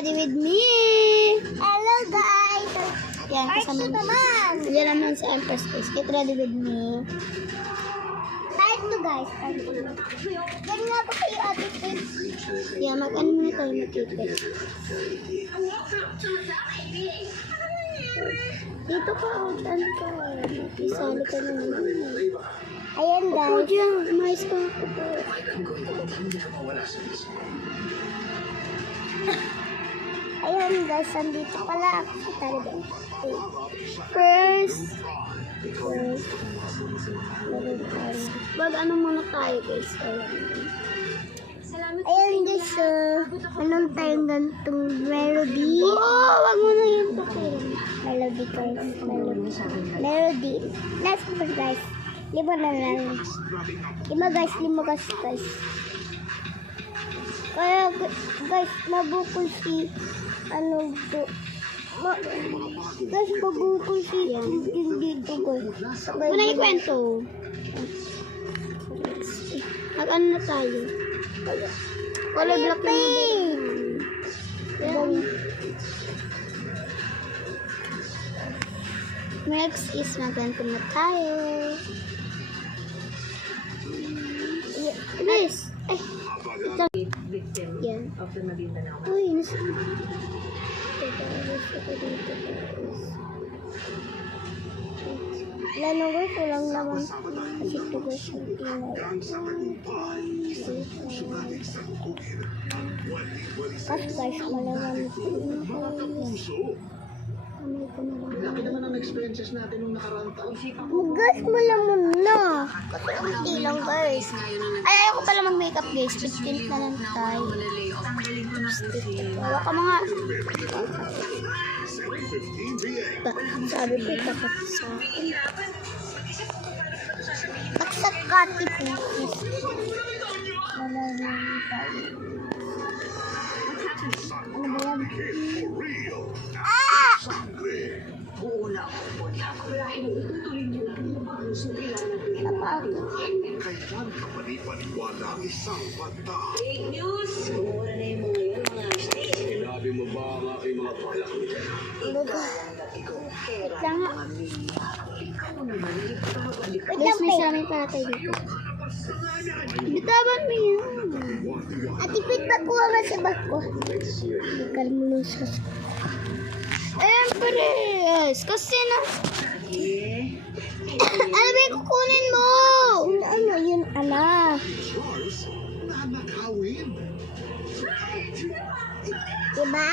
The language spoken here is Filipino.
ready with me. Hello guys! Yan, kasama naman! Yan naman si Empress Guys. Get ready with me. Part 2 guys. Yan nga po kayo Ate Pig. Yan, mag-ano muna tayo makikita. Dito ka, saan ka? Isali ka na naman. Ayan Ako guys. dyan, mais ka. Ayan guys, andito pala ako sa Taliban. First, mag-ano muna tayo guys. Ayan guys, anong tayong gantong melody? Oo, wag mo na yung pakirin. Melody guys, melody. Last one guys. 5 na lang. 5 guys. Kaya guys, mabukol si ano to. Guys, mabukol si dito guys. Wala yung kwento. Mag-ano na tayo. Color block na yun. Next is mag-ganto na tayo. Guys, ito. Yan. Uy, nasa. Lalo guys, walang naman. Kasi ito guys, kasi guys, malaman Laki naman ang experiences natin nung nakaraang taon. guys, malaman na. Kasi hindi lang guys. Ay, ayoko pala mag-makeup guys. 15 na lang tayo. Hawa ka mga. Sabi ko, takot sa akin. Baksak ka, tipis. Malaman tayo. Ano ba yan? Ah! Kailan ka panipaniwala ang isang bata? Sinabi mo ba ang aking mga balak? Wait lang nga. Guys, may samin para tayo dito. Bitawan mo yan. Ate Pit, bakuha nga sa bako. Bukal mo nung sus. Empress! Kasi na... Ano ba yung kukunin mo? Ano yun, ala? Charles, nanakawin. Diba?